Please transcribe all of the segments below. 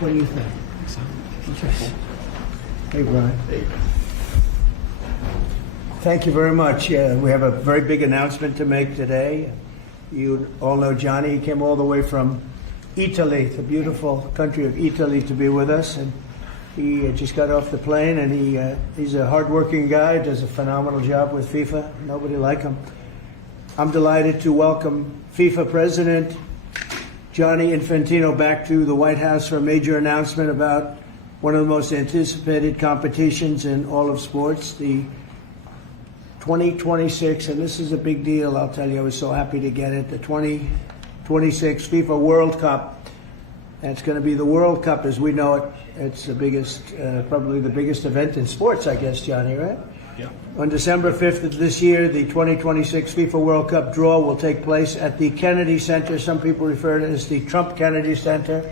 What do you think? Hey, Brian. Hey. Thank you very much. We have a very big announcement to make today. You all know Johnny. He came all the way from Italy, the beautiful country of Italy, to be with us. And he just got off the plane, and he's a hardworking guy, does a phenomenal job with FIFA. Nobody like him. I'm delighted to welcome FIFA President Gianni Infantino back to the White House for a major announcement about one of the most anticipated competitions in all of sports, the 2026, and this is a big deal, I'll tell you, I was so happy to get it, the 2026 FIFA World Cup. And it's going to be the World Cup as we know it. It's the biggest, probably the biggest event in sports, I guess, Johnny, right? Yeah. On December 5th of this year, the 2026 FIFA World Cup draw will take place at the Kennedy Center. Some people refer to it as the Trump Kennedy Center,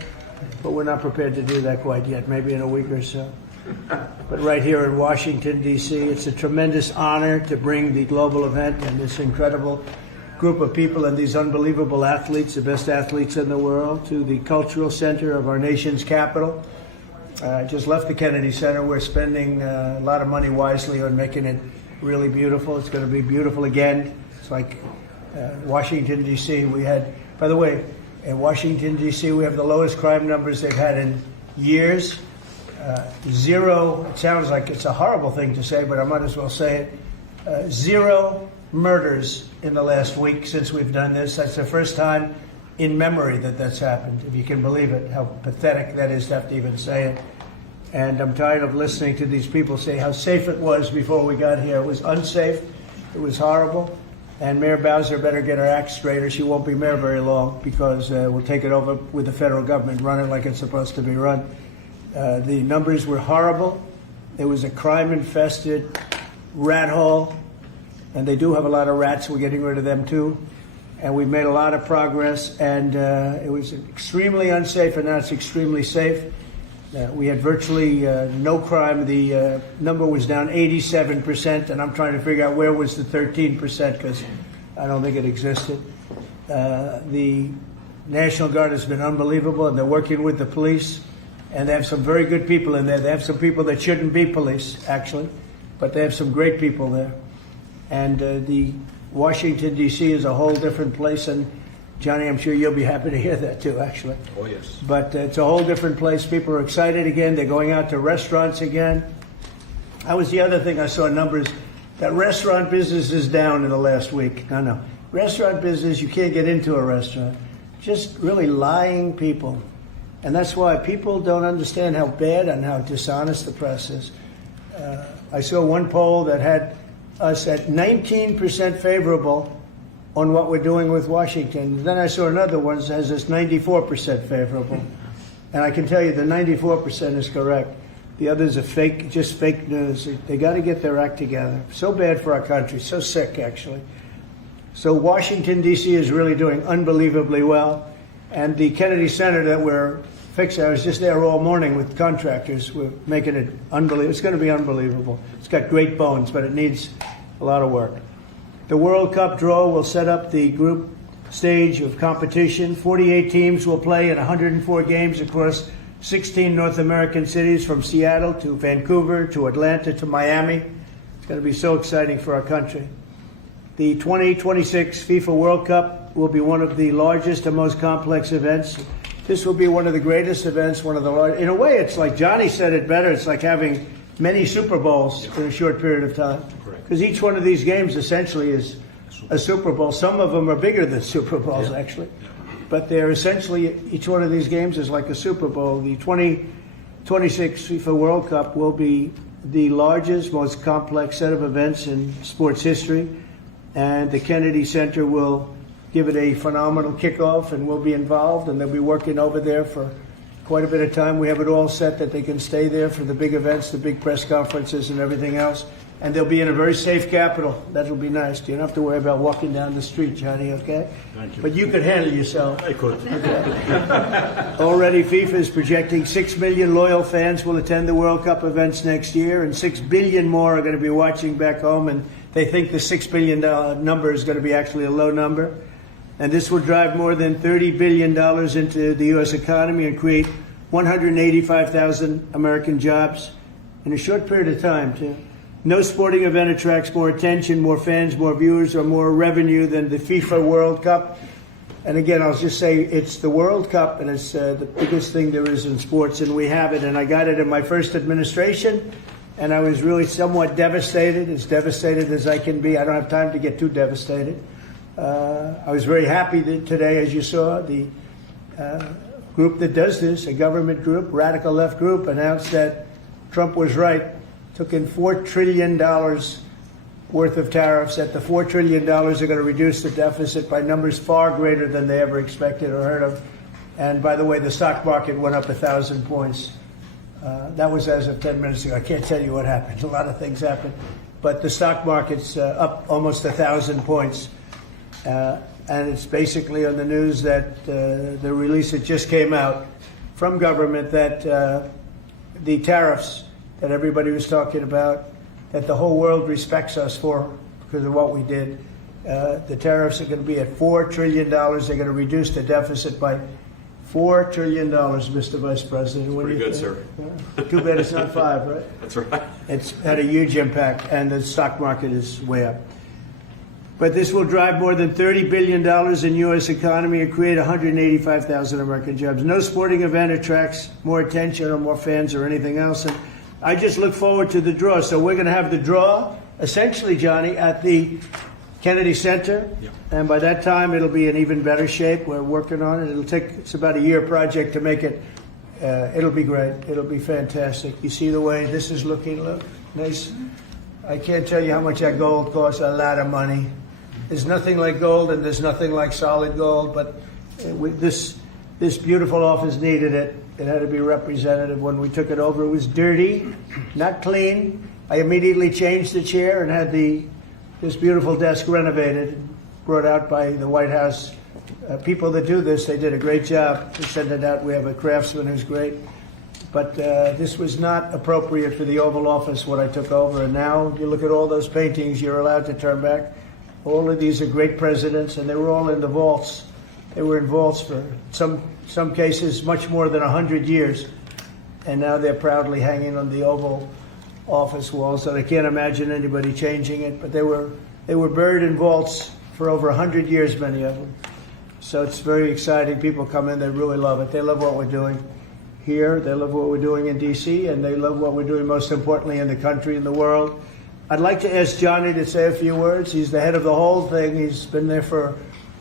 but we're not prepared to do that quite yet, maybe in a week or so. But right here in Washington, D.C., it's a tremendous honor to bring the global event and this incredible group of people and these unbelievable athletes, the best athletes in the world, to the cultural center of our nation's capital. I just left the Kennedy Center. We're spending a lot of money wisely on making it really beautiful. It's going to be beautiful again. It's like Washington, D.C. We had, by the way, in Washington, D.C., we have the lowest crime numbers they've had in years. Zero, it sounds like it's a horrible thing to say, but I might as well say it. Zero murders in the last week since we've done this. That's the first time in memory that that's happened, if you can believe it, how pathetic that is to have to even say it. And I'm tired of listening to these people say how safe it was before we got here. It was unsafe. It was horrible. And Mayor Bowser better get her act straight or she won't be mayor very long, because we'll take it over with the federal government, run it like it's supposed to be run. The numbers were horrible. It was a crime-infested rat hole, and they do have a lot of rats. We're getting rid of them too. And we've made a lot of progress, and it was extremely unsafe, and now it's extremely safe. We had virtually no crime. The number was down 87%, and I'm trying to figure out where was the 13%, because I don't think it existed. The National Guard has been unbelievable, and they're working with the police, and they have some very good people in there. They have some people that shouldn't be police, actually, but they have some great people there. And the Washington, D.C. is a whole different place, and Johnny, I'm sure you'll be happy to hear that too, actually. Oh, yes. But it's a whole different place. People are excited again. They're going out to restaurants again. That was the other thing I saw numbers, that restaurant business is down in the last week. No. Restaurant business, you can't get into a restaurant. Just really lying people. And that's why people don't understand how bad and how dishonest the press is. I saw one poll that had us at 19% favorable on what we're doing with Washington. Then I saw another one that has us 94% favorable. And I can tell you the 94% is correct. The others are fake, just fake news. They got to get their act together. So bad for our country, so sick, actually. So Washington, D.C. is really doing unbelievably well. And the Kennedy Center that we're fixing, I was just there all morning with contractors. We're making it unbelievable. It's going to be unbelievable. It's got great bones, but it needs a lot of work. The World Cup draw will set up the group stage of competition. 48 teams will play in 104 games across 16 North American cities, from Seattle to Vancouver to Atlanta to Miami. It's going to be so exciting for our country. The 2026 FIFA World Cup will be one of the largest and most complex events. This will be one of the greatest events, one of the largest. In a way, it's like Johnny said it better. It's like having many Super Bowls in a short period of time. Because each one of these games essentially is a Super Bowl. Some of them are bigger than Super Bowls, actually. But they're essentially, each one of these games is like a Super Bowl. The 2026 FIFA World Cup will be the largest, most complex set of events in sports history. And the Kennedy Center will give it a phenomenal kickoff, and we'll be involved, and they'll be working over there for quite a bit of time. We have it all set that they can stay there for the big events, the big press conferences and everything else. And they'll be in a very safe capital. That'll be nice. You don't have to worry about walking down the street, Johnny, okay? Thank you. But you could handle yourself. I could. Okay. Already, FIFA is projecting 6 million loyal fans will attend the World Cup events next year, and 6 billion more are going to be watching back home, and they think the $6 billion number is going to be actually a low number. And this will drive more than $30 billion into the U.S. economy and create 185,000 American jobs in a short period of time, too. No sporting event attracts more attention, more fans, more viewers, or more revenue than the FIFA World Cup. And again, I'll just say it's the World Cup, and it's the biggest thing there is in sports, and we have it. And I got it in my first administration, and I was really somewhat devastated, as devastated as I can be. I don't have time to get too devastated. I was very happy that today, as you saw, the group that does this, a government group, radical left group, announced that Trump was right. Took in $4 trillion worth of tariffs, that the $4 trillion are going to reduce the deficit by numbers far greater than they ever expected or heard of. And by the way, the stock market went up 1,000 points. That was as of 10 minutes ago. I can't tell you what happened. A lot of things happened. But the stock market's up almost 1,000 points. And it's basically on the news that the release that just came out from government that the tariffs that everybody was talking about, that the whole world respects us for because of what we did. The tariffs are going to be at $4 trillion. They're going to reduce the deficit by $4 trillion, Mr. Vice President. Pretty good, sir. Too bad it's not 5, right? That's right. It's had a huge impact, and the stock market is way up. But this will drive more than $30 billion in U.S. economy and create 185,000 American jobs. No sporting event attracts more attention or more fans or anything else. And I just look forward to the draw. So we're going to have the draw, essentially, Johnny, at the Kennedy Center. Yeah. And by that time, it'll be in even better shape. We're working on it. It's about a year project to make it. It'll be great. It'll be fantastic. You see the way this is looking? Look, nice. I can't tell you how much that gold costs. A lot of money. There's nothing like gold, and there's nothing like solid gold. But this beautiful office needed it. It had to be representative. When we took it over, it was dirty, not clean. I immediately changed the chair and had this beautiful desk renovated, brought out by the White House. People that do this, they did a great job to send it out. We have a craftsman who's great. But this was not appropriate for the Oval Office, what I took over. And now you look at all those paintings you're allowed to turn back. All of these are great presidents, and they were all in the vaults. They were in vaults for some cases much more than 100 years. And now they're proudly hanging on the Oval Office walls, and I can't imagine anybody changing it. But they were buried in vaults for over 100 years, many of them. So it's very exciting. People come in, they really love it. They love what we're doing here. They love what we're doing in D.C., and they love what we're doing, most importantly, in the country and the world. I'd like to ask Johnny to say a few words. He's the head of the whole thing. He's been there for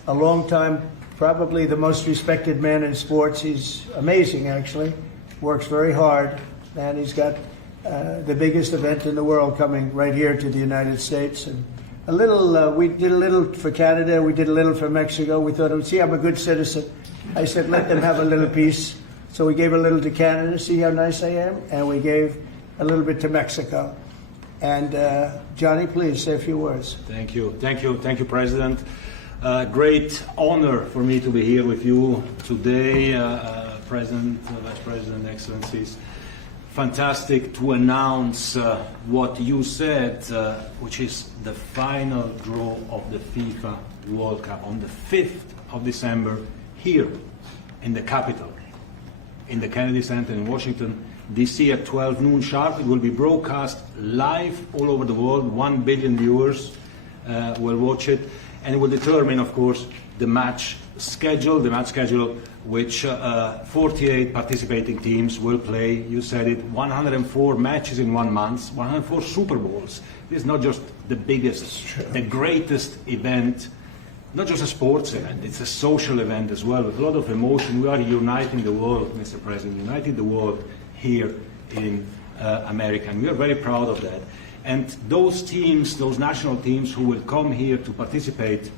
a long time, probably the most respected man in sports. He's amazing, actually. Works very hard, and he's got the biggest event in the world coming right here to the United States. And we did a little for Canada, we did a little for Mexico. We thought, see, I'm a good citizen. I said, let them have a little piece. So we gave a little to Canada, see how nice I am? And we gave a little bit to Mexico. And Johnny, please say a few words. Thank you, President. Great honor for me to be here with you today, President, Vice President, Excellencies. Fantastic to announce what you said, which is the final draw of the FIFA World Cup on the 5th of December here in the capital, in the Kennedy Center in Washington, D.C. at 12 noon sharp. It will be broadcast live all over the world. 1 billion viewers will watch it, and it will determine, of course, the match schedule, which 48 participating teams will play. You said it, 104 matches in 1 month, 104 Super Bowls. This is not just the biggest, the greatest event, not just a sports event, it's a social event as well, with a lot of emotion. We are uniting the world, Mr. President, uniting the world here in America, and we are very proud of that. And those teams, those national teams who will come here to participate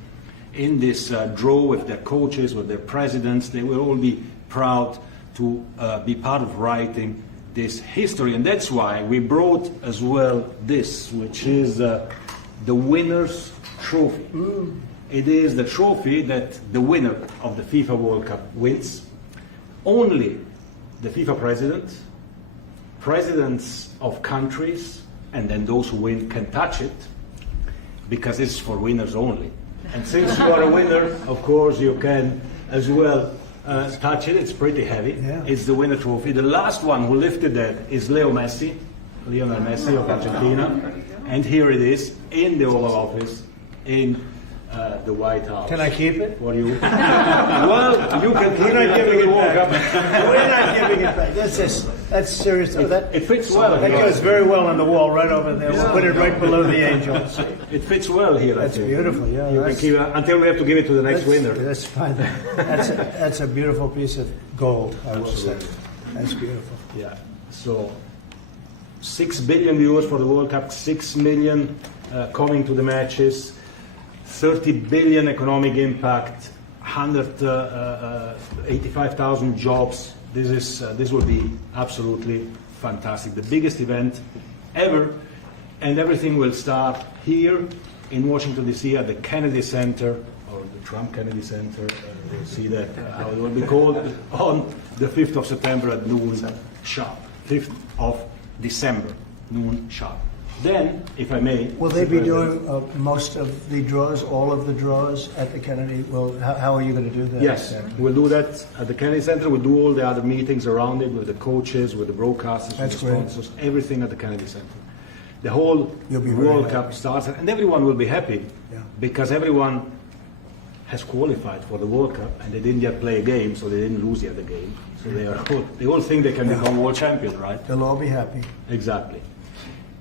in this draw with their coaches, with their presidents, they will all be proud to be part of writing this history. And that's why we brought as well this, which is the winner's trophy. It is the trophy that the winner of the FIFA World Cup wins. Only the FIFA president, presidents of countries, and then those who win can touch it, because it's for winners only. And since you are a winner, of course, you can as well touch it. It's pretty heavy. Yeah. It's the winner trophy. The last one who lifted that is Lionel Messi of Argentina. And here it is in the Oval Office in the White House. Can I keep it? What do you? Well, you can keep We're not it giving until it you walk back. up. We're not giving it back. That's serious. Oh, It fits well. that here. goes very well on the wall right over there. We'll put it right below the angels. It fits well here. I That's think. beautiful. Yeah, You can that's- keep it until we have to give it to the next winner. That's fine. That's a beautiful piece of gold, I will say. That's beautiful. Yeah. So 6 billion viewers for the World Cup, 6 million coming to the matches, 30 billion economic impact, 185,000 jobs. This will be absolutely fantastic. The biggest event ever, and everything will start here in Washington D.C. at the Kennedy Center, or the Trump Kennedy Center. We'll see that how it will be called on the 5th of September at noon sharp. 5th of December, noon sharp. Then, if I may, Will they Mr. be President, doing most of the draws, all of the draws at the Kennedy? Well, how are you going to do that? Yes, we'll do that at the Kennedy Center. We'll do all the other meetings around it with the coaches, with the broadcasters, with That's the great. sponsors, everything at the Kennedy Center. The whole You'll be very World happy. Cup starts, and everyone will be happy Yeah. because everyone has qualified for the World Cup, and they didn't yet play a game, so they didn't lose yet the game. So they all think they can become world champion, right? They'll all be happy. Exactly.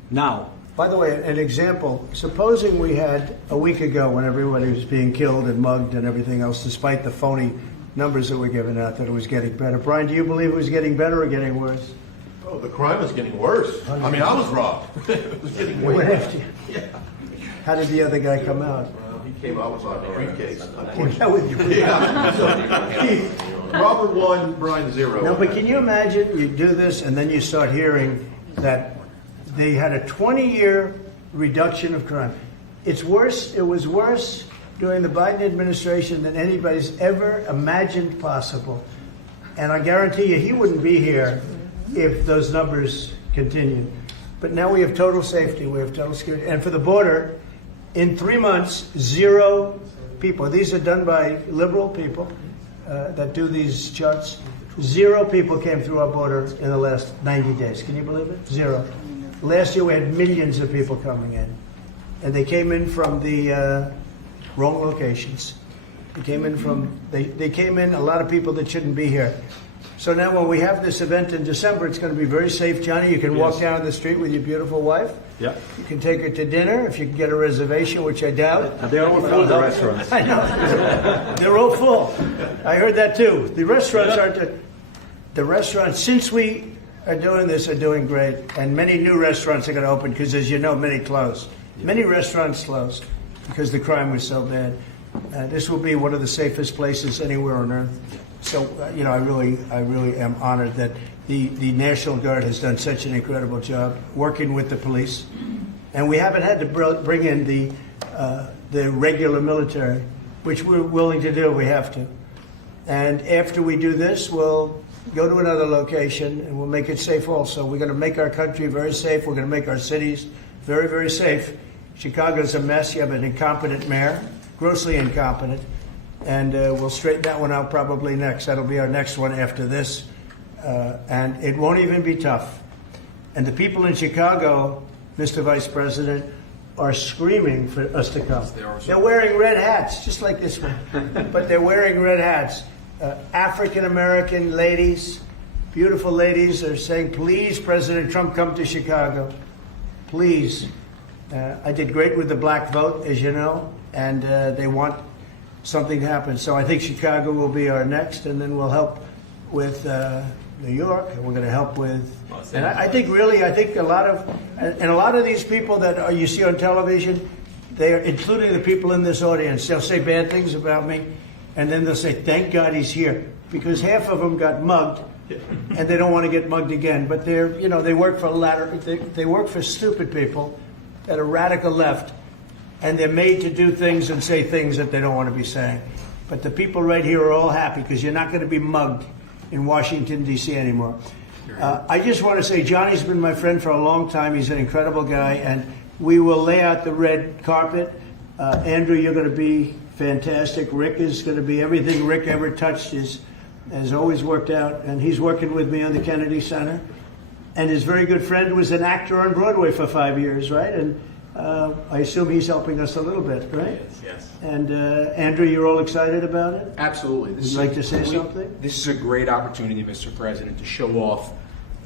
Now, By the way, an example, supposing we had a week ago when everybody was being killed and mugged and everything else, despite the phony numbers that were given out, that it was getting better. Brian, do you believe it was getting better or getting worse? Oh, the crime is getting worse. I mean, I was robbed. It was getting way What worse. after you? How did the other guy come out? He came out with a briefcase. Yeah, with your- Yeah. So, Robert 1, Brian 0. No, but can you imagine you do this and then you start hearing that they had a 20-year reduction of crime. It was worse during the Biden administration than anybody's ever imagined possible. And I guarantee you he wouldn't be here if those numbers continued. But now we have total safety, we have total security. And for the border, in 3 months, 0 people. These are done by liberal people that do these charts. 0 people came through our border in the last 90 days. Can you believe it? 0. Last year we had millions of people coming in. And they came in from the wrong locations. They came in a lot of people that shouldn't be here. So now when we have this event in December, it's going to be very safe. Johnny, you can walk Yes. down the street with your beautiful wife. yeah, You can take her to dinner if you can get a reservation, which I doubt. they are all full, the restaurants. I know. They're all full. I heard that too. The restaurants aren't. The restaurants, since we are doing this, are doing great. And many new restaurants are going to open because, as you know, many closed. Many restaurants closed because the crime was so bad. This will be one of the safest places anywhere on earth. So, I really am honored that the National Guard has done such an incredible job working with the police. And we haven't had to bring in the regular military, which we're willing to do. We have to. And after we do this, we'll go to another location and we'll make it safe also. We're going to make our country very safe. We're going to make our cities very, very safe. Chicago's a mess. You have an incompetent mayor, grossly incompetent. And we'll straighten that one out probably next. That'll be our next one after this. And it won't even be tough. And the people in Chicago, Mr. Vice President, are screaming for us to come. They're wearing red hats, just like this one. But they're wearing red hats. African-American ladies, beautiful ladies, are saying, please, President Trump, come to Chicago. Please. I did great with the black vote, as you know, and they want something to happen. So I think Chicago will be our next, and then we'll help with New York, and we're going to help with. And I think a lot of these people that you see on television, they are, including the people in this audience, they'll say bad things about me, and then they'll say, "Thank God he's here," because half of them got mugged, and they don't want to get mugged again. But they work for they work for stupid people that are radical left. And they're made to do things and say things that they don't want to be saying. But the people right here are all happy because you're not going to be mugged in Washington, D.C. anymore. I just want to say Johnny's been my friend for a long time. He's an incredible guy. And we will lay out the red carpet. Andrew, you're going to be fantastic. Rick is going to be everything Rick ever touched is has always worked out, and he's working with me on the Kennedy Center. And his very good friend was an actor on Broadway for 5 years, right? And I assume he's helping us a little bit, right? Yes. And Andrew, you're all excited about it? Absolutely. Would you like to say something? This is a great opportunity, Mr. President, to show off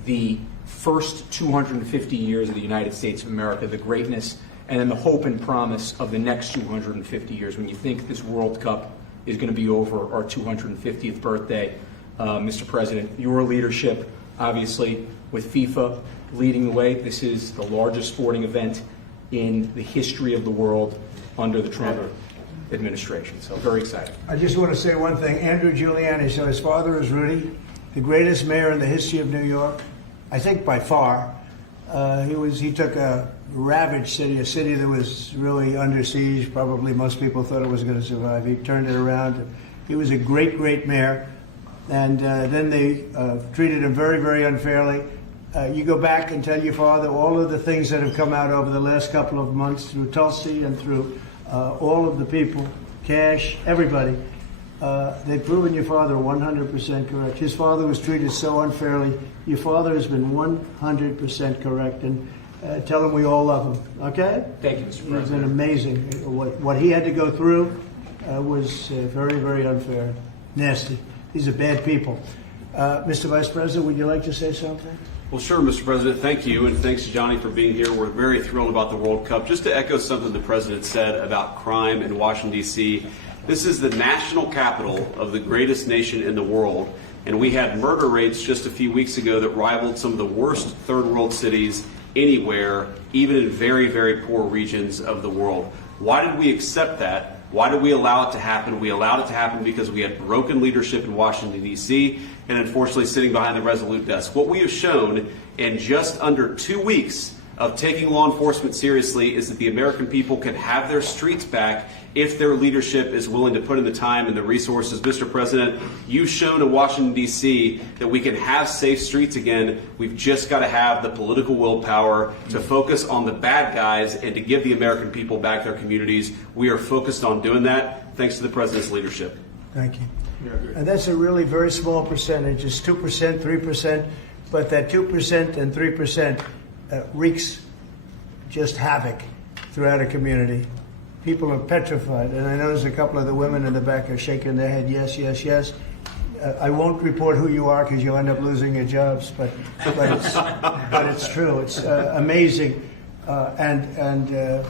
the first 250 years of the United States of America, the greatness, and then the hope and promise of the next 250 years. When you think this World Cup is going to be over our 250th birthday, Mr. President, your leadership, obviously, with FIFA leading the way, this is the largest sporting event in the history of the world under the Trump administration. So very excited. I just want to say one thing. Andrew Giuliani, so his father is Rudy, the greatest mayor in the history of New York, I think by far. He took a ravaged city, a city that was really under siege. Probably most people thought it was going to survive. He turned it around. He was a great, great mayor. And then they treated him very, very unfairly. You go back and tell your father all of the things that have come out over the last couple of months through Tulsi and through all of the people, Cash, everybody. They've proven your father 100% correct. His father was treated so unfairly. Your father has been 100% correct. And tell him we all love him, okay? Thank you, Mr. He's been President. amazing. What he had to go through was very, very unfair, nasty. These are bad people. Mr. Vice President, would you like to say something? Well, sure, Mr. President. Thank you, and thanks to Johnny for being here. We're very thrilled about the World Cup. Just to echo something the President said about crime in Washington, D.C., this is the national capital of the greatest nation in the world, and we had murder rates just a few weeks ago that rivaled some of the worst third world cities anywhere, even in very, very poor regions of the world. Why did we accept that? Why did we allow it to happen? We allowed it to happen because we had broken leadership in Washington, D.C., and unfortunately sitting behind the Resolute desk. What we have shown in just under 2 weeks of taking law enforcement seriously is that the American people can have their streets back if their leadership is willing to put in the time and the resources. Mr. President, you've shown in Washington, D.C. that we can have safe streets again. We've just got to have the political willpower to focus on the bad guys and to give the American people back their communities. We are focused on doing that thanks to the President's leadership. Thank you. And that's a really very small percentage. It's 2%, 3%, but that 2% and 3% wreaks just havoc throughout a community. People are petrified, and I notice a couple of the women in the back are shaking their head, yes, yes, yes. I won't report who you are because you'll end up losing your jobs, but it's true. It's amazing, and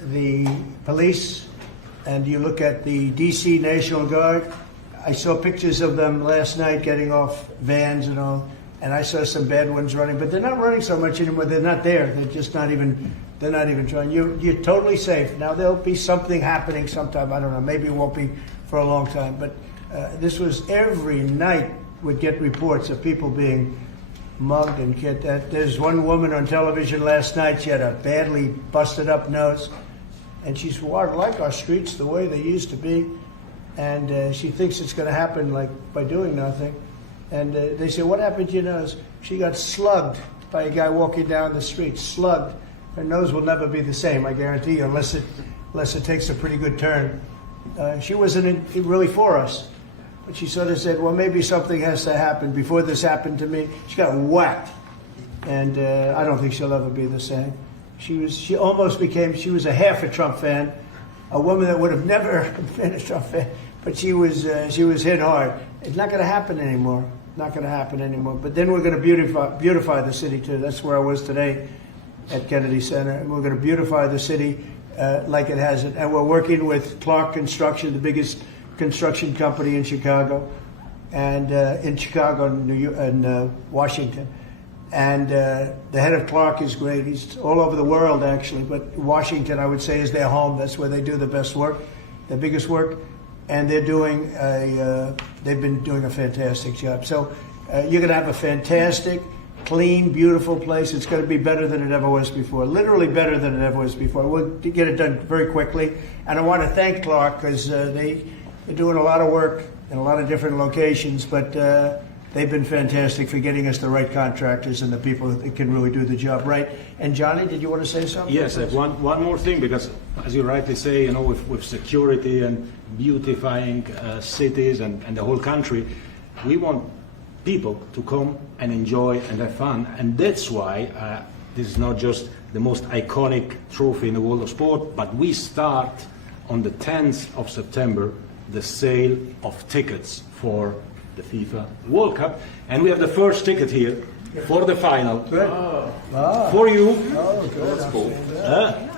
the police, and you look at the D.C. National Guard. I saw pictures of them last night getting off vans and all, and I saw some bad ones running, but they're not running so much anymore. They're not there. They're just not even. They're not even trying. You're totally safe. Now, there'll be something happening sometime. I don't know. Maybe it won't be for a long time. But this was every night would get reports of people being mugged and get that. There's one woman on television last night. She had a badly busted up nose. And she's, well, I like our streets the way they used to be. And she thinks it's going to happen like by doing nothing. And they say, what happened to your nose? She got slugged by a guy walking down the street. Slugged. Her nose will never be the same, I guarantee you, unless it takes a pretty good turn. She wasn't really for us. But she sort of said, well, maybe something has to happen. Before this happened to me, she got whacked. And I don't think she'll ever be the same. She was a half a Trump fan, a woman that would have never been a Trump fan, but she was hit hard. It's not going to happen anymore. Not going to happen anymore. But then we're going to beautify the city, too. That's where I was today at Kennedy Center. And we're going to beautify the city like it hasn't. And we're working with Clark Construction, the biggest construction company in Chicago, and in Washington. And the head of Clark is great. He's all over the world, actually. But Washington, I would say, is their home. That's where they do the best work, the biggest work. And they've been doing a fantastic job. So you're going to have a fantastic, clean, beautiful place. It's going to be better than it ever was before. Literally better than it ever was before. We'll get it done very quickly. And I want to thank Clark because they're doing a lot of work in a lot of different locations. But they've been fantastic for getting us the right contractors and the people that can really do the job right. And Johnny, did you want to say something? Yes, one more thing, because as you rightly say, with security and beautifying cities and the whole country, we want people to come and enjoy and have fun. And that's why this is not just the most iconic trophy in the world of sport, but we start on the 10th of September the sale of tickets for the FIFA World Cup. And we have the first ticket here for the final. Good. For you. Oh, good. That's cool.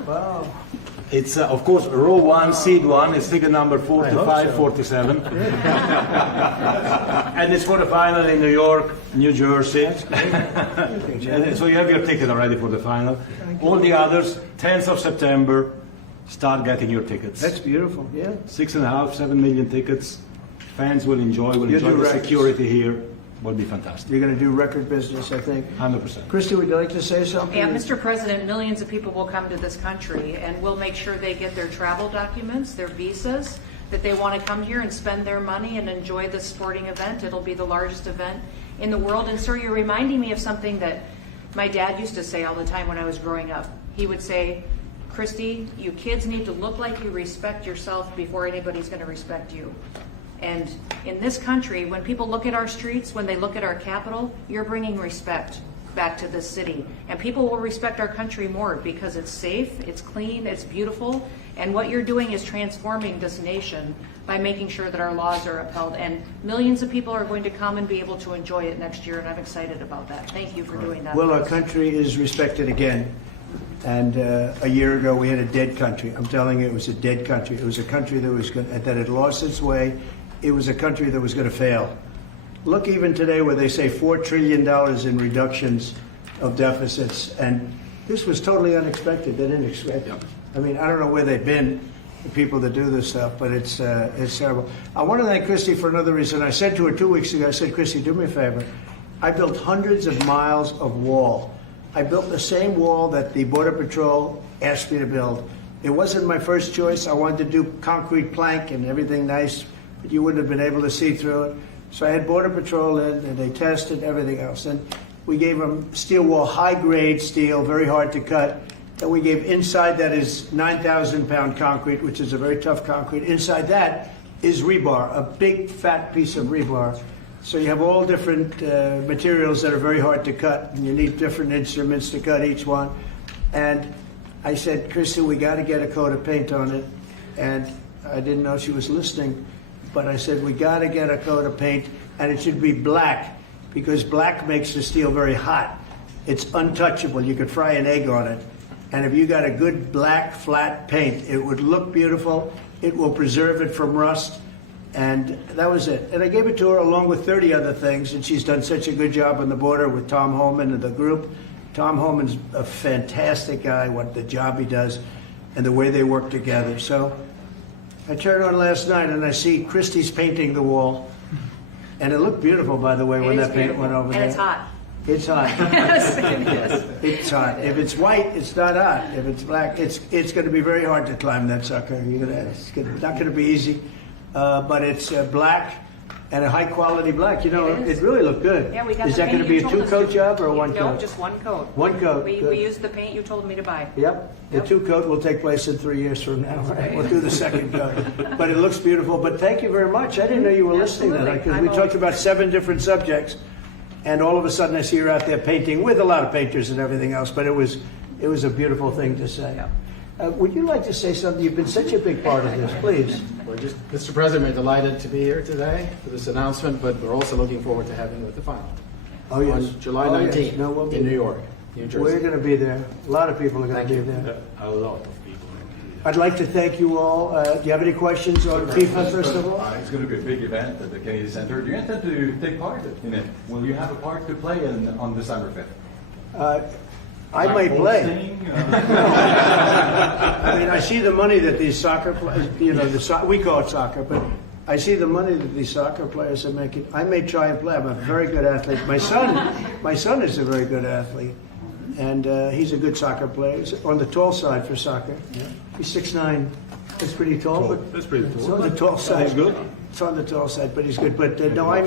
Wow. It's, of course, row 1, seat 1. It's ticket number 45, so. 47. And it's for the final in New York, New Jersey. And so you have your ticket already for the final. All the others, 10th of September, start getting your tickets. That's beautiful, yeah. 6.5, 7 million tickets. Fans will enjoy You the do records. security here. Will be fantastic. You're going to do record business, I think. 100%. Christy, would you like to say something? Yeah, Mr. President, millions of people will come to this country, and we'll make sure they get their travel documents, their visas, that they want to come here and spend their money and enjoy this sporting event. It'll be the largest event in the world. And, sir, you're reminding me of something that my dad used to say all the time when I was growing up. He would say, Christy, you kids need to look like you respect yourself before anybody's going to respect you. And in this country, when people look at our streets, when they look at our capital, you're bringing respect back to this city. And people will respect our country more because it's safe, it's clean, it's beautiful. And what you're doing is transforming this nation by making sure that our laws are upheld. And millions of people are going to come and be able to enjoy it next year, and I'm excited about that. Thank you for doing that. Well, our country is respected again. And a year ago, we had a dead country. I'm telling you, it was a dead country. It was a country that had lost its way. It was a country that was going to fail. Look, even today, where they say $4 trillion in reductions of deficits, and this was totally unexpected. They didn't expect it. I mean, I don't know where they've been, the people that do this stuff, but it's terrible. I want to thank Christy for another reason. I said to her 2 weeks ago, I said, Christy, do me a favor. I built hundreds of miles of wall. I built the same wall that the Border Patrol asked me to build. It wasn't my first choice. I wanted to do concrete plank and everything nice, but you wouldn't have been able to see through it. So I had Border Patrol in, and they tested everything else. And we gave them steel wall, high-grade steel, very hard to cut. And we gave inside that is 9,000-pound concrete, which is a very tough concrete. Inside that is rebar, a big, fat piece of rebar. So you have all different materials that are very hard to cut, and you need different instruments to cut each one. And I said, Christy, we got to get a coat of paint on it. And I didn't know she was listening. But I said, we got to get a coat of paint, and it should be black, because black makes the steel very hot. It's untouchable. You could fry an egg on it. And if you got a good black, flat paint, it would look beautiful. It will preserve it from rust. And that was it. And I gave it to her along with 30 other things, and she's done such a good job on the border with Tom Holman and the group. Tom Holman's a fantastic guy, what the job he does, and the way they work together. So I turned on last night and I see Christie's painting the wall. And it looked beautiful, by the way, when that paint went over there. And it's hot. It's hot. Yes, it is. It's hot. If it's white, it's not hot. If it's black, it's going to be very hard to climb that sucker. It's not going to be easy. But it's black and a high-quality black. You know, it really looked good. Yeah, we got Is the that paint going to be you a told us two-coat to. job or a one-coat? No, just one coat. One coat. We Good. used the paint you told me to buy. Yep. The two-coat will take place in 3 years from now. Right? We'll do the second coat. But it looks beautiful. But thank you very much. I didn't know you were listening to that, Absolutely. because we I'm talked always- about 7 different subjects, and all of a sudden I see her out there painting with a lot of painters and everything else. But it was a beautiful thing to say. Would you like to say something? You've been such a big part of this. Please. We're just, Mr. President, we're delighted to be here today for this announcement, but we're also looking forward to having you at the final. Oh, yes. On July Oh, yes. 19th No, we'll be in New there. York, New Jersey. We're going to be there. A lot of people are going Thank to be you. there. A lot of people. I'd like to thank you all. Do you have any questions on FIFA, first of all? It's going to be a big event at the Kennedy Center. Do you intend to take part in it? Will you have a part to play on December 5th? I might play. I mean, I see the money that these soccer players, we call it soccer, but I see the money that these soccer players are making. I may try and play. I'm a very good athlete. My son is a very good athlete, and he's a good soccer player. He's on the tall side for soccer. He's 6'9". That's pretty tall, but That's pretty it's cool. on the tall side. He's good. It's on the tall side, but he's good. But no, I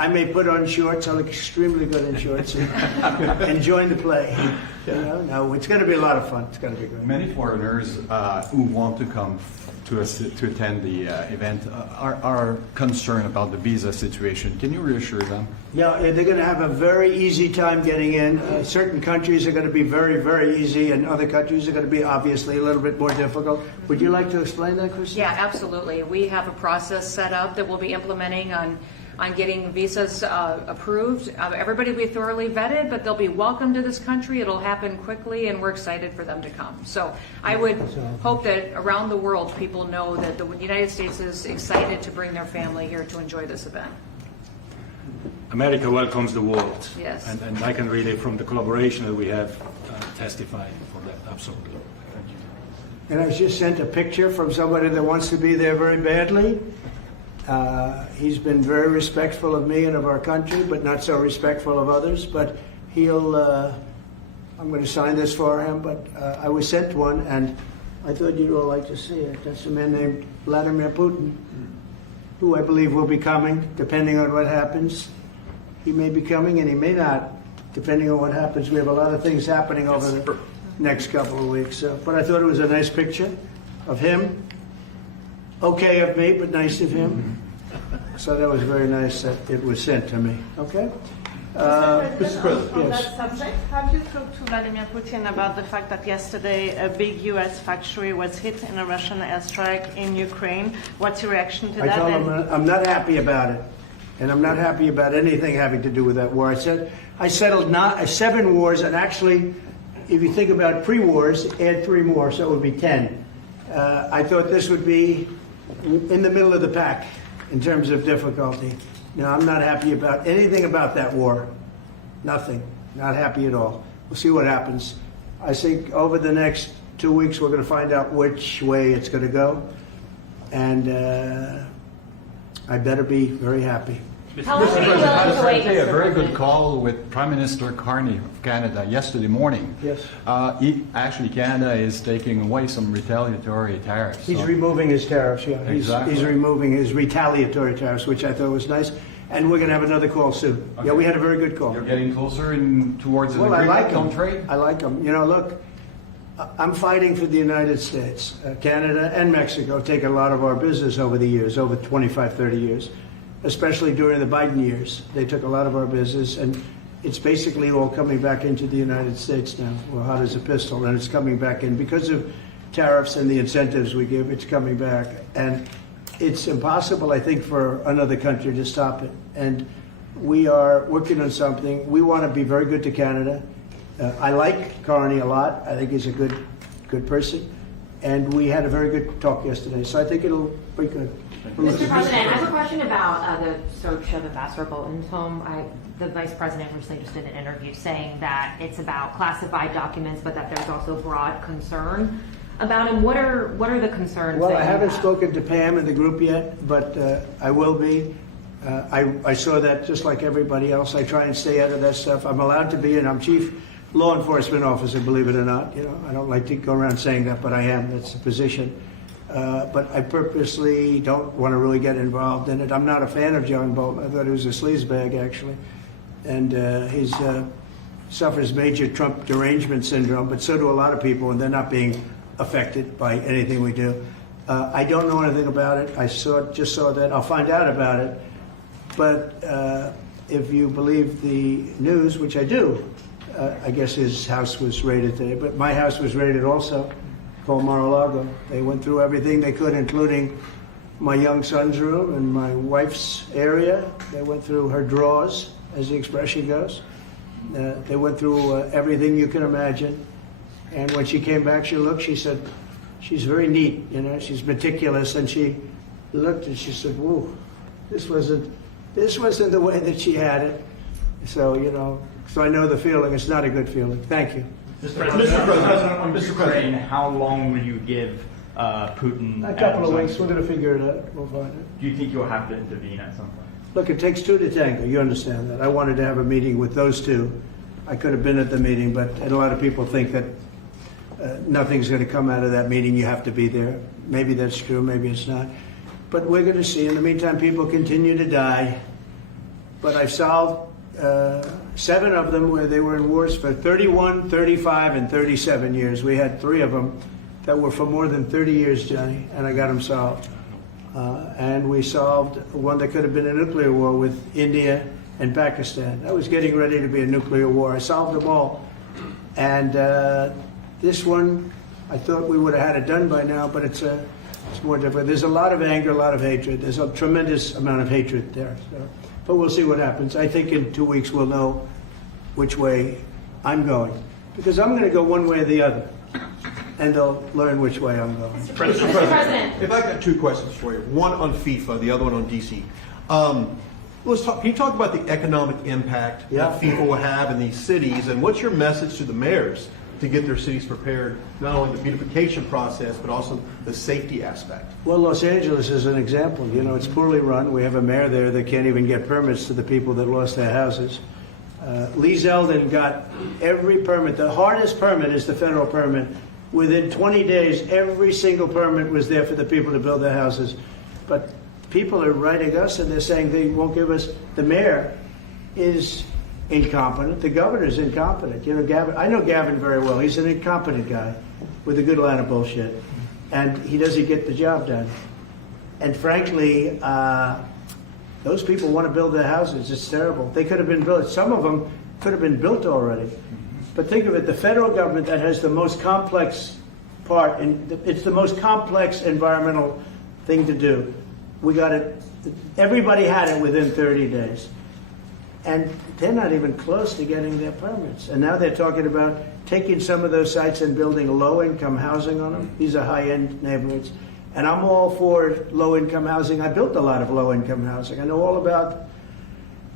I may put on shorts. I look extremely good in shorts and join the play. You know, no, it's going to be a lot of fun. It's going to be good. Many foreigners who want to come to attend the event are concerned about the visa situation. Can you reassure them? Yeah, they're going to have a very easy time getting in. Certain countries are going to be very, very easy, and other countries are going to be obviously a little bit more difficult. Would you like to explain that, Chris? Yeah, absolutely. We have a process set up that we'll be implementing on getting visas approved. Everybody will be thoroughly vetted, but they'll be welcome to this country. It'll happen quickly, and we're excited for them to come. So I would hope that around the world, people know that the United States is excited to bring their family here to enjoy this event. America welcomes the world. Yes. And I can really, from the collaboration that we have, testify for that. Absolutely. Thank you. And I was just sent a picture from somebody that wants to be there very badly. He's been very respectful of me and of our country, but not so respectful of others. But he'll, I'm going to sign this for him, but I was sent one, and I thought you'd all like to see it. That's a man named Vladimir Putin, who I believe will be coming, depending on what happens. He may be coming, and he may not, depending on what happens. We have a lot of things happening over the next couple of weeks. But I thought it was a nice picture of him. Okay of me, but nice of him. So that was very nice that it was sent to me. Okay? Mr. President. On Yes. that subject, have you talked to Vladimir Putin about the fact that yesterday a big U.S. factory was hit in a Russian airstrike in Ukraine? What's your reaction to I that? told him I'm not happy about it. And I'm not happy about anything having to do with that war. I said I settled 7 wars, and actually, if you think about pre-wars, add 3 more, so it would be 10. I thought this would be in the middle of the pack in terms of difficulty. No, I'm not happy about anything about that war. Nothing. Not happy at all. We'll see what happens. I think over the next 2 weeks we're going to find out which way it's going to go. And I better be very happy. How long are you willing to wait, I had a Mr. very good President? call with Prime Minister Carney of Canada yesterday morning. Yes. Canada is taking away some retaliatory tariffs. He's So- removing his tariffs, yeah. Exactly. He's removing his retaliatory tariffs, which I thought was nice. And we're going to have another call soon. Yeah, we had a very good call. You're getting closer towards an Well, I agreement like on them. trade? I like them. You know, look, I'm fighting for the United States. Canada and Mexico take a lot of our business over the years, over 25, 30 years, especially during the Biden years. They took a lot of our business, and it's basically all coming back into the United States now. Well, hot as a pistol, and it's coming back in. Because of tariffs and the incentives we give, it's coming back. And it's impossible, I think, for another country to stop it. And we are working on something. We want to be very good to Canada. I like Carney a lot. I think he's a good person. And we had a very good talk yesterday. So I think it'll be good. Mr. President, I have a question about the search of Ambassador Bolton's home. The Vice President recently just did an interview saying that it's about classified documents, but that there's also broad concern about him. What are the concerns? Well, that I you haven't have? spoken to Pam in the group yet, but I will be. I saw that just like everybody else. I try and stay out of that stuff. I'm allowed to be, and I'm chief law enforcement officer, believe it or not. You know, I don't like to go around saying that, but I am. That's the position. But I purposely don't want to really get involved in it. I'm not a fan of John Bolton. I thought he was a sleazebag, actually. And he suffers major Trump derangement syndrome, but so do a lot of people, and they're not being affected by anything we do. I don't know anything about it. I just saw that. I'll find out about it. But if you believe the news, which I do, I guess his house was raided today. But my house was raided also, called Mar-a-Lago. They went through everything they could, including my young son's room and my wife's area. They went through her drawers, as the expression goes. They went through everything you can imagine. And when she came back, she said, she's very neat, you know, she's meticulous. And she looked and she said, whoa, this wasn't the way that she had it. So, you know, so I know the feeling. It's not a good feeling. Thank you. Mr. President, on Ukraine, how long will you give Putin? A couple of and weeks. We're going to figure it out. We'll find it. Do you think you'll have to intervene at some point? Look, it takes 2 to tango. You understand that. I wanted to have a meeting with those 2. I could have been at the meeting, but a lot of people think that nothing's going to come out of that meeting. You have to be there. Maybe that's true. Maybe it's not. But we're going to see. In the meantime, people continue to die. But but I've solved 7 of them where they were in wars for 31, 35, and 37 years. We had 3 of them that were for more than 30 years, Johnny, and I got them solved. And we solved one that could have been a nuclear war with India and Pakistan. That was getting ready to be a nuclear war. I solved them all. And this one, I thought we would have had it done by now, but it's more difficult. There's a lot of anger, a lot of hatred. There's a tremendous amount of hatred there. So. But we'll see what happens. I think in 2 weeks we'll know which way I'm going. Because I'm going to go one way or the other. And they'll learn which way I'm going. Mr. President. If I got 2 questions for you, one on FIFA, the other one on DC. Let's talk. Can you talk about the economic impact that FIFA will have in these cities, and what's your message to the mayors to get their cities prepared, not only the beautification process, but also the safety aspect? Well, Los Angeles is an example. You know, it's poorly run. We have a mayor there that can't even get permits to the people that lost their houses. Lee Zeldin got every permit. The hardest permit is the federal permit. Within 20 days, every single permit was there for the people to build their houses. But people are writing us and they're saying they won't give us. The mayor is incompetent. The governor's incompetent. You know, Gavin. I know Gavin very well. He's an incompetent guy with a good line of bullshit, and he doesn't get the job done. And frankly, those people want to build their houses. It's terrible. They could have been built. Some of them could have been built already. But think of it, the federal government that has the most complex part, and it's the most complex environmental thing to do. We got it, everybody had it within 30 days. And they're not even close to getting their permits. And now they're talking about taking some of those sites and building low-income housing on them. These are high-end neighborhoods. And I'm all for low-income housing. I built a lot of low-income housing. I know all about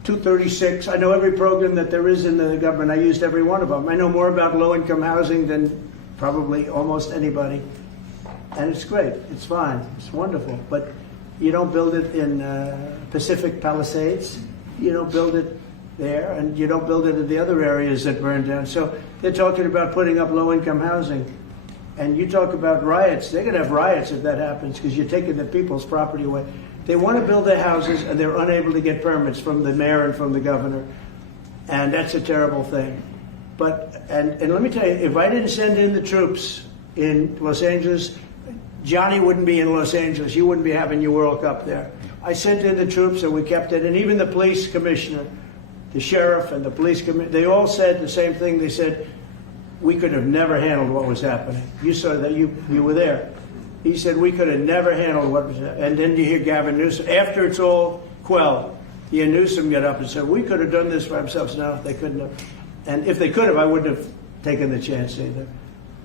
236. I know every program that there is in the government. I used every one of them. I know more about low-income housing than probably almost anybody. And it's great. It's fine. It's wonderful. But you don't build it in Pacific Palisades. You don't build it there, and you don't build it in the other areas that burn down. So they're talking about putting up low-income housing. And you talk about riots. They're going to have riots if that happens because you're taking the people's property away. They want to build their houses, and they're unable to get permits from the mayor and from the governor. And that's a terrible thing. But, and let me tell you, if I didn't send in the troops in Los Angeles, Johnny wouldn't be in Los Angeles. You wouldn't be having your World Cup there. I sent in the troops, and we kept it. And even the police commissioner, the sheriff and the police commissioner, they all said the same thing. They said, we could have never handled what was happening. You saw that, you were there. He said, we could have never handled what was happening. And then you hear Gavin Newsom, after it's all quelled, you hear Newsom get up and say, we could have done this for ourselves. No, they couldn't have. And if they could have, I wouldn't have taken the chance either.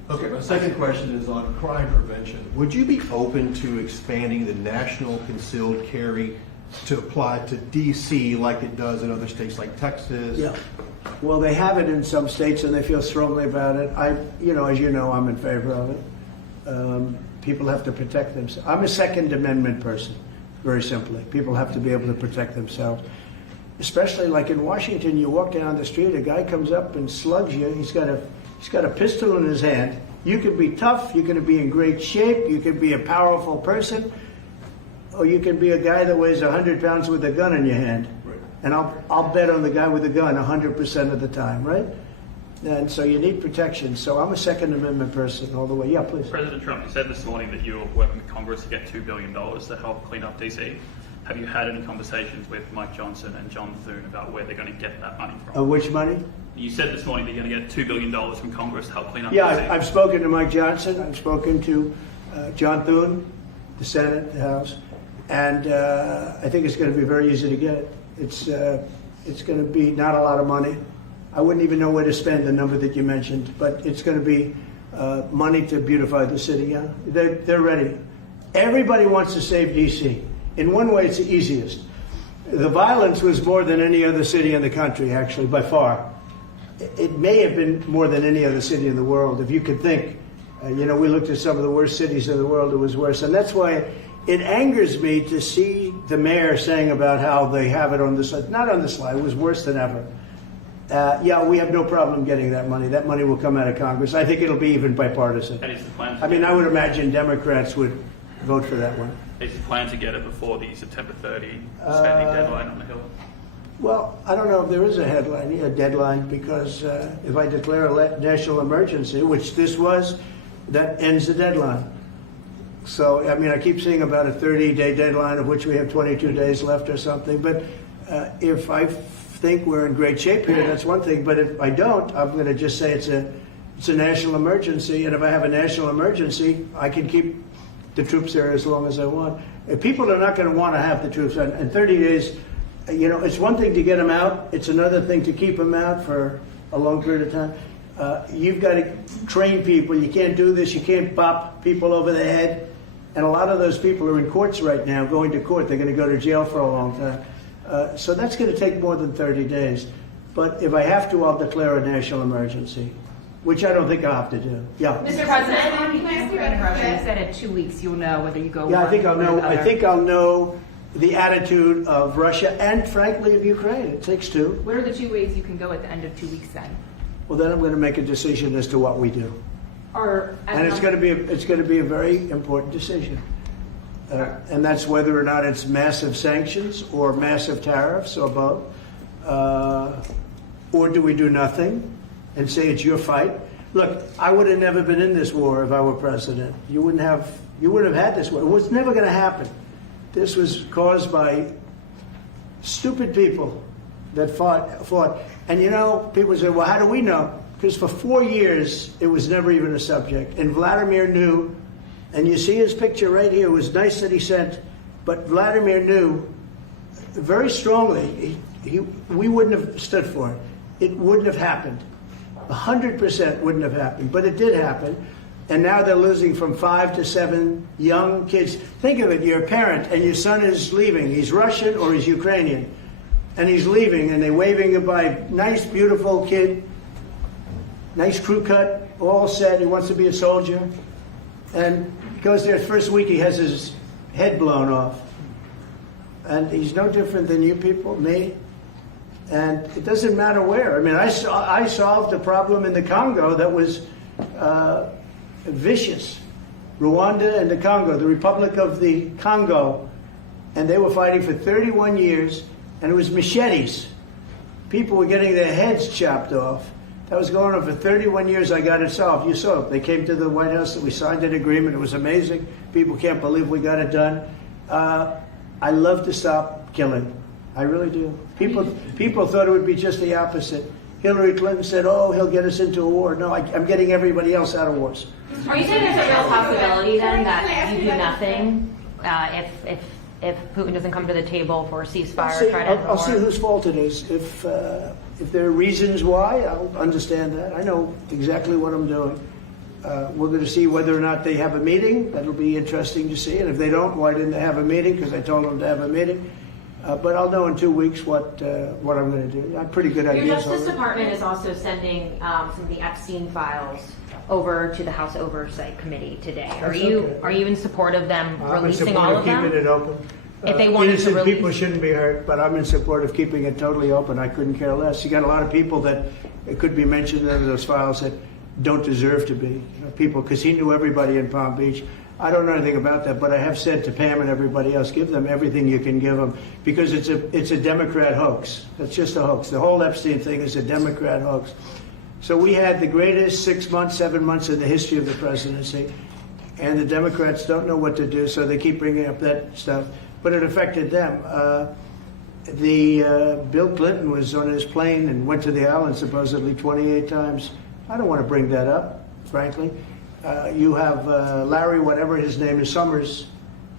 Okay, my second question is on crime prevention. Would you be open to expanding the national concealed carry to apply to D.C. like it does in other states like Texas? Yeah. Well, they have it in some states, and they feel strongly about it. As you know, I'm in favor of it. People have to protect themselves. I'm a Second Amendment person, very simply. People have to be able to protect themselves. Especially like in Washington, you walk down the street, a guy comes up and slugs you. He's got a pistol in his hand. You can be tough, you can be in great shape, you can be a powerful person, or you can be a guy that weighs 100 pounds with a gun in your hand. Right. And I'll bet on the guy with the gun 100% of the time, right? And so you need protection. So I'm a Second Amendment person all the way. Yeah, please. President Trump, you said this morning that you're working with Congress to get $2 billion to help clean up DC. Have you had any conversations with Mike Johnson and John Thune about where they're going to get that money from? Which money? You said this morning that you're going to get $2 billion from Congress to help clean up DC. Yeah, I've spoken to Mike Johnson. I've spoken to John Thune, the Senate, the House. And I think it's going to be very easy to get it. It's going to be not a lot of money. I wouldn't even know where to spend the number that you mentioned, but it's going to be money to beautify the city. Yeah, they're ready. Everybody wants to save D.C. In one way, it's the easiest. The violence was more than any other city in the country, actually, by far. It may have been more than any other city in the world, if you could think. We looked at some of the worst cities in the world. It was worse, and that's why it angers me to see the mayor saying about how they have it on the slide. Not on the slide. It was worse than ever. We have no problem getting that money. That money will come out of Congress. I think it'll be even bipartisan. And is the plan? I would imagine Democrats would vote for that one. Is the plan to get it before the September 30 spending deadline on the Hill? Well, I don't know if there is a deadline, because if I declare a national emergency, which this was, that ends the deadline. So, I mean, I keep seeing about a 30-day deadline, of which we have 22 days left or something. But if I think we're in great shape here, that's one thing. But if I don't, I'm going to just say it's a national emergency. And if I have a national emergency, I can keep the troops there as long as I want. If people are not going to want to have the troops, and 30 days, you know, it's one thing to get them out. It's another thing to keep them out for a long period of time. You've got to train people. You can't do this. You can't bop people over the head. And a lot of those people are in courts right now, going to court. They're going to go to jail for a long time. So that's going to take more than 30 days. But if I have to, I'll declare a national emergency, which I don't think I'll have to do. Yeah. Mr. President, you said in 2 weeks you'll know whether you go. Yeah, I think I'll one way or know. the I other. think I'll know the attitude of Russia and, frankly, of Ukraine. It takes two. What are the 2 ways you can go at the end of 2 weeks then? Well, then I'm going to make a decision as to what we do. And it's going to be a very important decision. And that's whether or not it's massive sanctions or massive tariffs or both. Or do we do nothing and say it's your fight? Look, I would have never been in this war if I were president. You wouldn't have had this war. It was never going to happen. This was caused by stupid people that fought. And you know, people say, well, how do we know? Because for 4 years, it was never even a subject. And Vladimir knew, and you see his picture right here. It was nice that he sent, but Vladimir knew very strongly we wouldn't have stood for it. It wouldn't have happened. 100% wouldn't have happened, but it did happen. And now they're losing from 5 to 7 young kids. Think of it, you're a parent and your son is leaving. He's Russian or he's Ukrainian. And he's leaving and they're waving goodbye. Nice, beautiful kid. Nice crew cut, all set. He wants to be a soldier. And goes there, first week he has his head blown off. And he's no different than you people, me. And it doesn't matter where. I mean, I solved a problem in the Congo that was vicious. Rwanda and the Congo, the Republic of the Congo. And they were fighting for 31 years, and it was machetes. People were getting their heads chopped off. That was going on for 31 years. I got it solved. You saw it. They came to the White House, and we signed an agreement. It was amazing. People can't believe we got it done. I love to stop killing. I really do. People thought it would be just the opposite. Hillary Clinton said, oh, he'll get us into a war. No, I'm getting everybody else out of wars. Are you saying there's a real possibility then that you do nothing if Putin doesn't come to the table for a ceasefire or try to end the war? I'll see whose fault it is. If there are reasons why, I'll understand that. I know exactly what I'm doing. We're going to see whether or not they have a meeting. That'll be interesting to see. And if they don't, why didn't they have a meeting? Because I told them to have a meeting. But I'll know in 2 weeks what I'm going to do. I have pretty good ideas. Your Justice already. Department is also sending some of the Epstein files over to the House Oversight Committee today. Are you in support of them releasing all of them? I'm in support of keeping it open. If they wanted to Innocent release, people shouldn't be hurt, but I'm in support of keeping it totally open. I couldn't care less. You got a lot of people that it could be mentioned in those files that don't deserve to be. You know, people, because he knew everybody in Palm Beach. I don't know anything about that, but I have said to Pam and everybody else, give them everything you can give them, because it's a Democrat hoax. It's just a hoax. The whole Epstein thing is a Democrat hoax. So we had the greatest 6 months, 7 months in the history of the presidency, and the Democrats don't know what to do, so they keep bringing up that stuff. But it affected them. Bill Clinton was on his plane and went to the island supposedly 28 times. I don't want to bring that up, frankly. You have Larry, whatever his name is, Summers,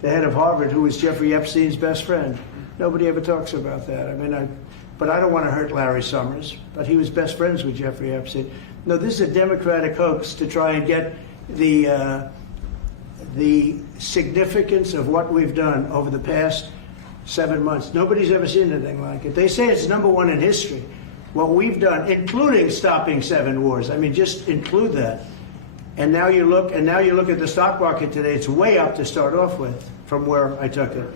the head of Harvard, who was Jeffrey Epstein's best friend. Nobody ever talks about that. I mean, but I don't want to hurt Larry Summers, but he was best friends with Jeffrey Epstein. No, this is a Democratic hoax to try and get the significance of what we've done over the past 7 months. Nobody's ever seen anything like it. They say it's #1 in history. What we've done, including stopping 7 wars. I mean, just include that. And now you look at the stock market today. It's way up to start off with from where I took it.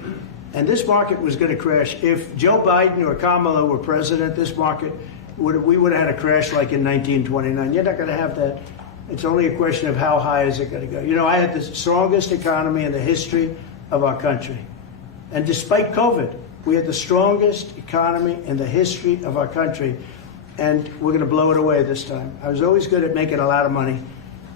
And this market was going to crash. If Joe Biden or Kamala were president, this market we would have had a crash like in 1929. You're not going to have that. It's only a question of how high is it going to go. You know, I had the strongest economy in the history of our country. And despite COVID, We had the strongest economy in the history of our country, and we're going to blow it away this time. I was always good at making a lot of money,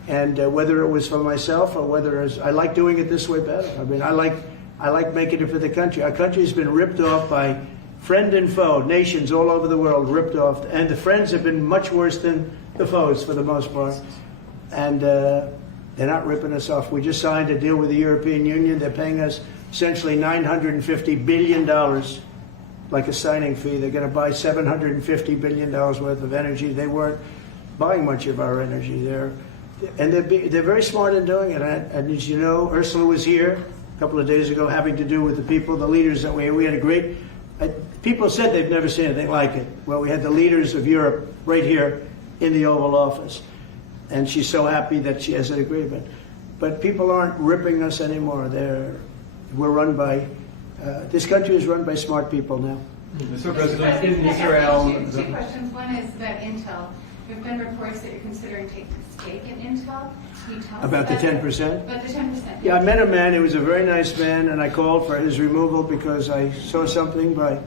and whether it was for myself or whether it's, I like doing it this way better. I mean, I like making it for the country. Our country has been ripped off by friend and foe, nations all over the world ripped off, and the friends have been much worse than the foes for the most part. And they're not ripping us off. We just signed a deal with the European Union. They're paying us essentially $950 billion, like a signing fee. They're going to buy $750 billion worth of energy. They weren't buying much of our energy there. And they're very smart in doing it. And as you know, Ursula was here a couple of days ago having to do with the people, the leaders that we had a great, people said they've never seen anything like it. Well, we had the leaders of Europe right here in the Oval Office. And she's so happy that she has an agreement. But people aren't ripping us anymore. We're run by, this country is run by smart people now. Mr. President, in Israel... Two questions. One is about Intel. There have been reports that you're considering taking a stake in Intel. Can you tell us About the 10%? About the 10%. Yeah, I met a man. He was a very nice man, and I called for his removal because I saw something by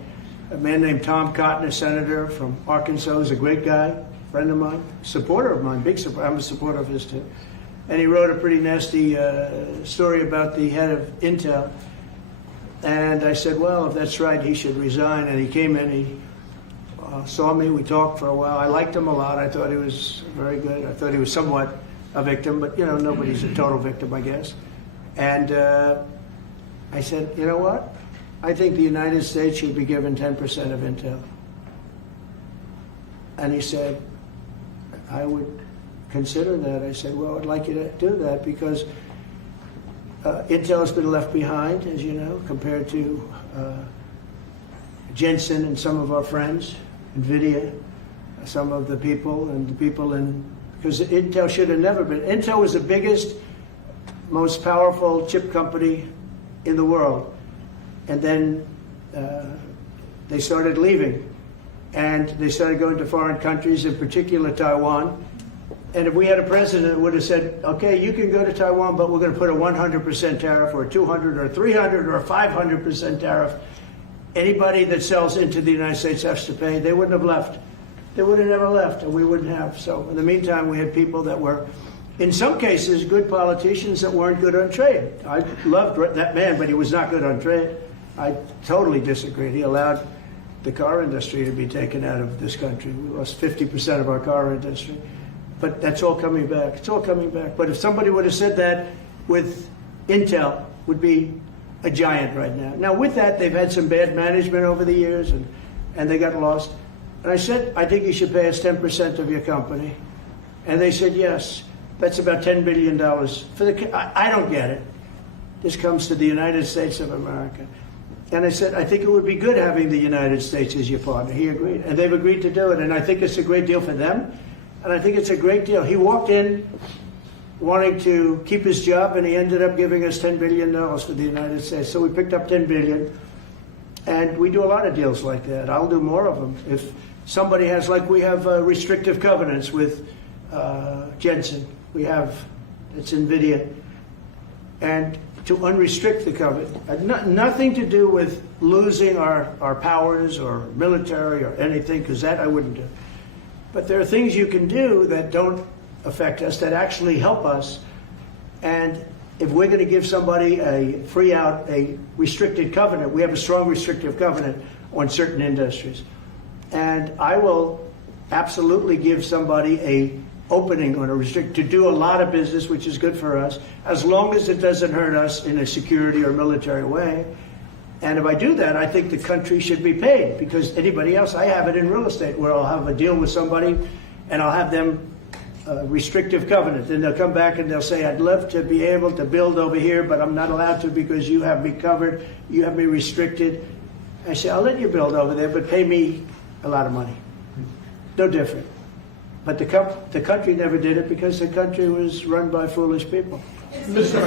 a man named Tom Cotton, a senator from Arkansas. He's a great guy, friend of mine, supporter of mine, big supporter. I'm a supporter of his too. And he wrote a pretty nasty story about the head of Intel. And I said, well, if that's right, he should resign. And he came in, he saw me, we talked for a while. I liked him a lot. I thought he was very good. I thought he was somewhat a victim, but, you know, nobody's a total victim, I guess. And I said, you know what? I think the United States should be given 10% of Intel. And he said, I would consider that. I said, well, I'd like you to do that because Intel has been left behind, as you know, compared to Jensen and some of our friends, NVIDIA, some of the people, and the people in, because Intel should have never been. Intel was the biggest, most powerful chip company in the world. And then they started leaving. And they started going to foreign countries, in particular Taiwan. And if we had a president who would have said, okay, you can go to Taiwan, but we're going to put a 100% tariff or a 200 or 300 or a 500% tariff, anybody that sells into the United States has to pay. They wouldn't have left. They would have never left, and we wouldn't have. So in the meantime, we had people that were, in some cases, good politicians that weren't good on trade. I loved that man, but he was not good on trade. I totally disagreed. He allowed the car industry to be taken out of this country. We lost 50% of our car industry. But that's all coming back. It's all coming back. But if somebody would have said that with Intel, would be a giant right now. Now, with that, they've had some bad management over the years, and they got lost. And I said, I think you should pay us 10% of your company. And they said, yes. That's about $10 billion. I don't get it. This comes to the United States of America. And I said, I think it would be good having the United States as your partner. He agreed. And they've agreed to do it. And I think it's a great deal for them. And I think it's a great deal. He walked in wanting to keep his job, and he ended up giving us $10 billion for the United States. So we picked up $10 billion. And we do a lot of deals like that. I'll do more of them. If somebody has, like we have restrictive covenants with Jensen. We have, it's NVIDIA. And to unrestrict the covenant, nothing to do with losing our powers or military or anything, because that I wouldn't do. But there are things you can do that don't affect us, that actually help us. And if we're going to give somebody a free out, a restricted covenant, we have a strong restrictive covenant on certain industries. And I will absolutely give somebody a opening on a restrict to do a lot of business, which is good for us, as long as it doesn't hurt us in a security or military way. And if I do that, I think the country should be paid, because anybody else, I have it in real estate where I'll have a deal with somebody and I'll have them restrictive covenant. Then they'll come back and they'll say, I'd love to be able to build over here, but I'm not allowed to because you have me covered, you have me restricted. I say, I'll let you build over there, but pay me a lot of money. No different. But the country never did it because the country was run by foolish people. You said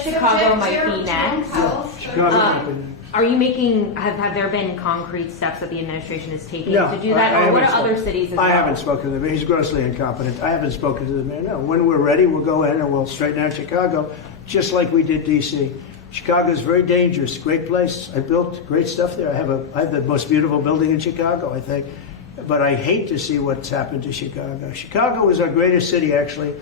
Chicago might be next. Are you making, have there been concrete steps that the administration is taking to do that? Or what are other cities as well? I haven't spoken to them. He's grossly incompetent. I haven't spoken to the mayor. No. When we're ready, we'll go in and we'll straighten out Chicago, just like we did D.C. Chicago is very dangerous, great place. I built great stuff there. I have the most beautiful building in Chicago, I think. But I hate to see what's happened to Chicago. Chicago was our greatest city, actually.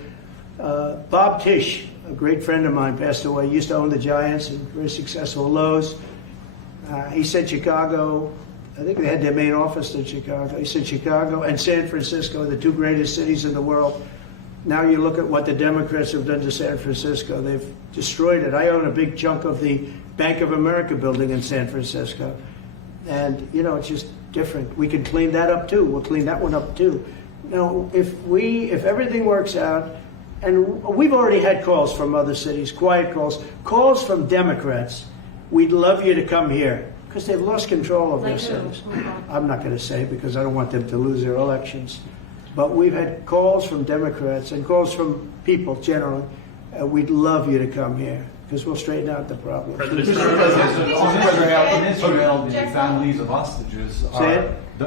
Bob Tisch, a great friend of mine, passed away. He used to own the Giants and very successful Lowe's. He said Chicago, I think they had their main office in Chicago. He said Chicago and San Francisco are the two greatest cities in the world. Now you look at what the Democrats have done to San Francisco. They've destroyed it. I own a big chunk of the Bank of America building in San Francisco. And, you know, it's just different. We can clean that up too. We'll clean that one up too. You know, if everything works out, and we've already had calls from other cities, quiet calls from Democrats. We'd love you to come here because they've lost control of their cities. I'm not going to say because I don't want them to lose their elections. But we've had calls from Democrats and calls from people generally. We'd love you to come here because we'll straighten out the problem. In Israel, the families of hostages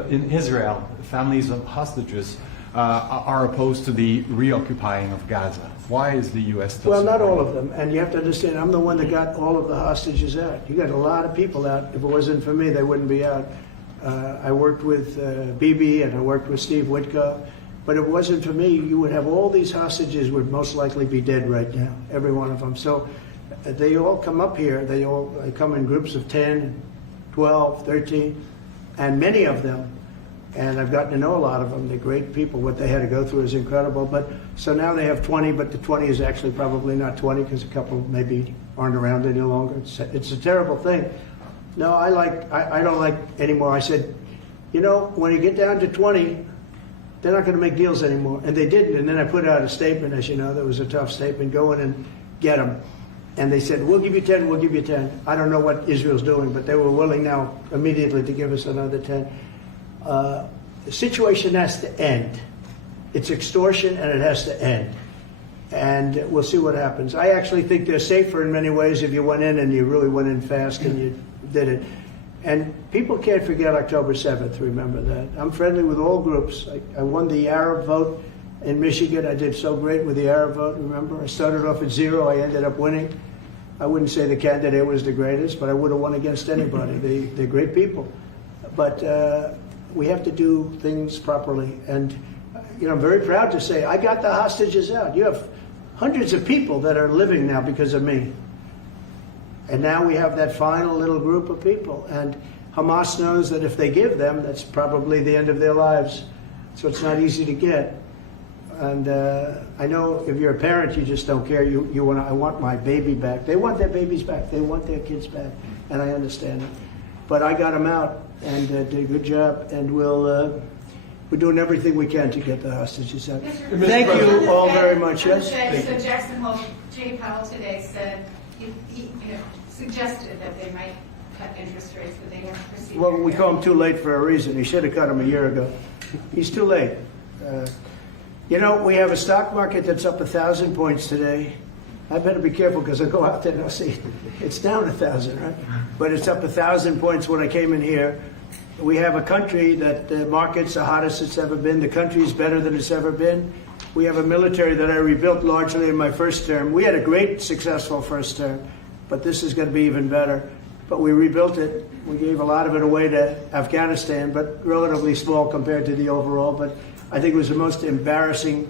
in Israel, families of hostages are opposed to the reoccupying of Gaza. Why is the U.S. still Well, not supporting all of them. And you have to understand, I'm the one that got all of the hostages out. You got a lot of people out. If it wasn't for me, they wouldn't be out. I worked with Bibi and I worked with Steve Witkoff. But if it wasn't for me, you would have all these hostages would most likely be dead right now, every one of them. So they all come up here. They come in groups of 10, 12, 13, and many of them, and I've gotten to know a lot of them. They're great people. What they had to go through is incredible. But so now they have 20, but the 20 is actually probably not 20 because a couple maybe aren't around any longer. It's a terrible thing. No, I don't like anymore. I said, you know, when you get down to 20, they're not going to make deals anymore. And they didn't. And then I put out a statement, as you know, that was a tough statement, go in and get them. And they said, we'll give you 10, we'll give you 10. I don't know what Israel's doing, but they were willing now immediately to give us another 10. The situation has to end. It's extortion and it has to end. And we'll see what happens. I actually think they're safer in many ways if you went in and you really went in fast and you did it. And people can't forget October 7th, remember that. I'm friendly with all groups. I won the Arab vote in Michigan. I did so great with the Arab vote, remember? I started off at 0, I ended up winning. I wouldn't say the candidate was the greatest, but I would have won against anybody. They're great people. But we have to do things properly. And, you know, I'm very proud to say I got the hostages out. You have hundreds of people that are living now because of me. And now we have that final little group of people. And Hamas knows that if they give them, that's probably the end of their lives. So it's not easy to get. And I know if you're a parent, you just don't care. I want my baby back. They want their babies back. They want their kids back. And I understand it. But I got them out and did a good job. And we're doing everything we can to get the hostages out. Thank you all very much. Yes? So Jackson Hole, Jay Powell today said, he suggested that they might cut interest rates, but they never proceeded. Well, we call him too late for a reason. He should have cut him a year ago. He's too late. You know, we have a stock market that's up 1,000 points today. I better be careful because I go out there and I'll see it's down 1,000, right? But it's up 1,000 points when I came in here. We have a country that the market's the hottest it's ever been. The country is better than it's ever been. We have a military that I rebuilt largely in my first term. We had a great, successful first term, but this is going to be even better. But we rebuilt it. We gave a lot of it away to Afghanistan, but relatively small compared to the overall. But I think it was the most embarrassing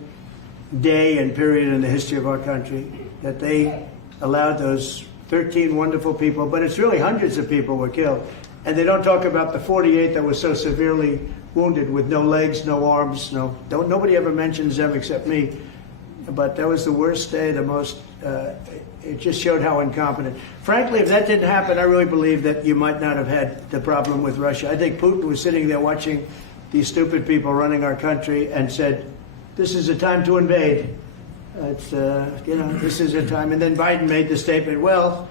day and period in the history of our country that they allowed those 13 wonderful people, but it's really hundreds of people were killed. And they don't talk about the 48 that were so severely wounded with no legs, no arms, nobody ever mentions them except me. But that was the worst day, the most, it just showed how incompetent. Frankly, if that didn't happen, I really believe that you might not have had the problem with Russia. I think Putin was sitting there watching these stupid people running our country and said, this is a time to invade. It's, this is a time. And then Biden made the statement, well,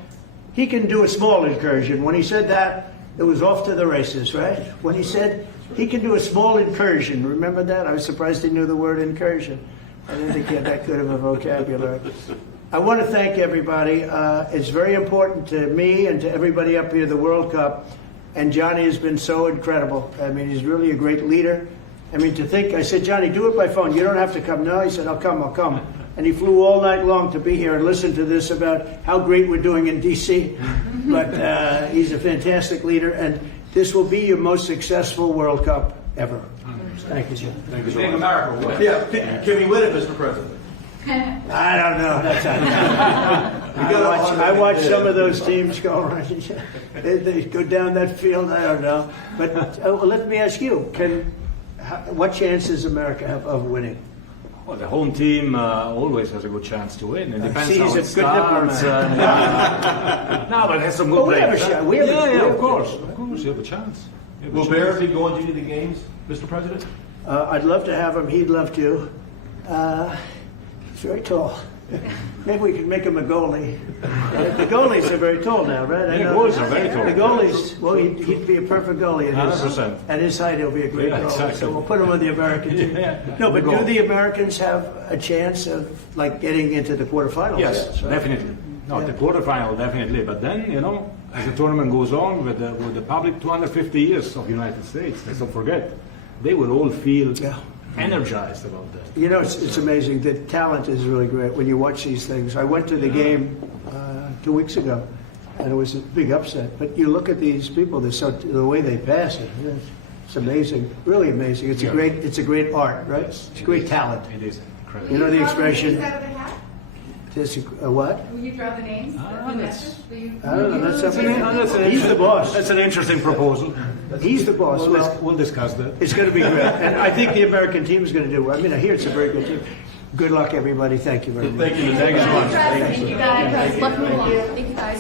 he can do a small incursion. When he said that, it was off to the races, right? When he said he can do a small incursion, remember that? I was surprised he knew the word incursion. I didn't think he had that good of a vocabulary. I want to thank everybody. It's very important to me and to everybody up here, the World Cup. And Johnny has been so incredible. I mean, he's really a great leader. I mean, to think, I said, Johnny, do it by phone. You don't have to come. No, he said, I'll come. and he flew all night long to be here and listen to this about how great we're doing in D.C. But he's a fantastic leader, and this will be your most successful World Cup ever. Thank you, Jim. Thank you so much. Yeah, can he win it, Mr. President? I don't know. I watch some of those teams go around. They go down that field. I don't know. But let me ask you: what chance does America have of winning? Well, the home team always has a good chance to win. It depends See, how he's it a good starts. diplomat. No, but it has some good Oh, we have a players. shot. We have a- Of course, you have a chance. You have a Will chance. Bears be going to any of the games, Mr. President? I'd love to have him. He'd love to. He's very tall. Maybe we could make him a goalie. The goalies are very tall now, right? I Yeah, know. goalies are very tall. The goalies, well, he'd be a perfect goalie. At his, 100%. at his height, he'll be a great Yeah, goalie. exactly. So we'll put him on the American team. Yeah. No, but Good do goal. the Americans have a chance of like getting into the quarterfinals? Yes, right? definitely. No, Yeah. the quarterfinal definitely. But then, as the tournament goes on with the public 250 years of the United States, let's not forget, they will all feel energized about that. You know, it's amazing. The talent is really great when you watch these things. I went to the game 2 weeks ago, and it was a big upset. But you look at these people, the way they pass it. It's amazing, really amazing. It's a great art, right? Yes, It's it great is. talent. It is incredible. You know the Draw names expression. out of the hat? What? Will you draw the names? of the matches? Will you- I don't know. That's something. He's He's the boss. That's an interesting proposal. He's the boss. Well, We'll discuss that. it's going to be great, and I think the American team is going to do well. I mean, I hear it's a very good team. Good luck, everybody. Thank you very much. Thank you. Thank you so much. Thank you guys. Luck and luck. Thank you guys.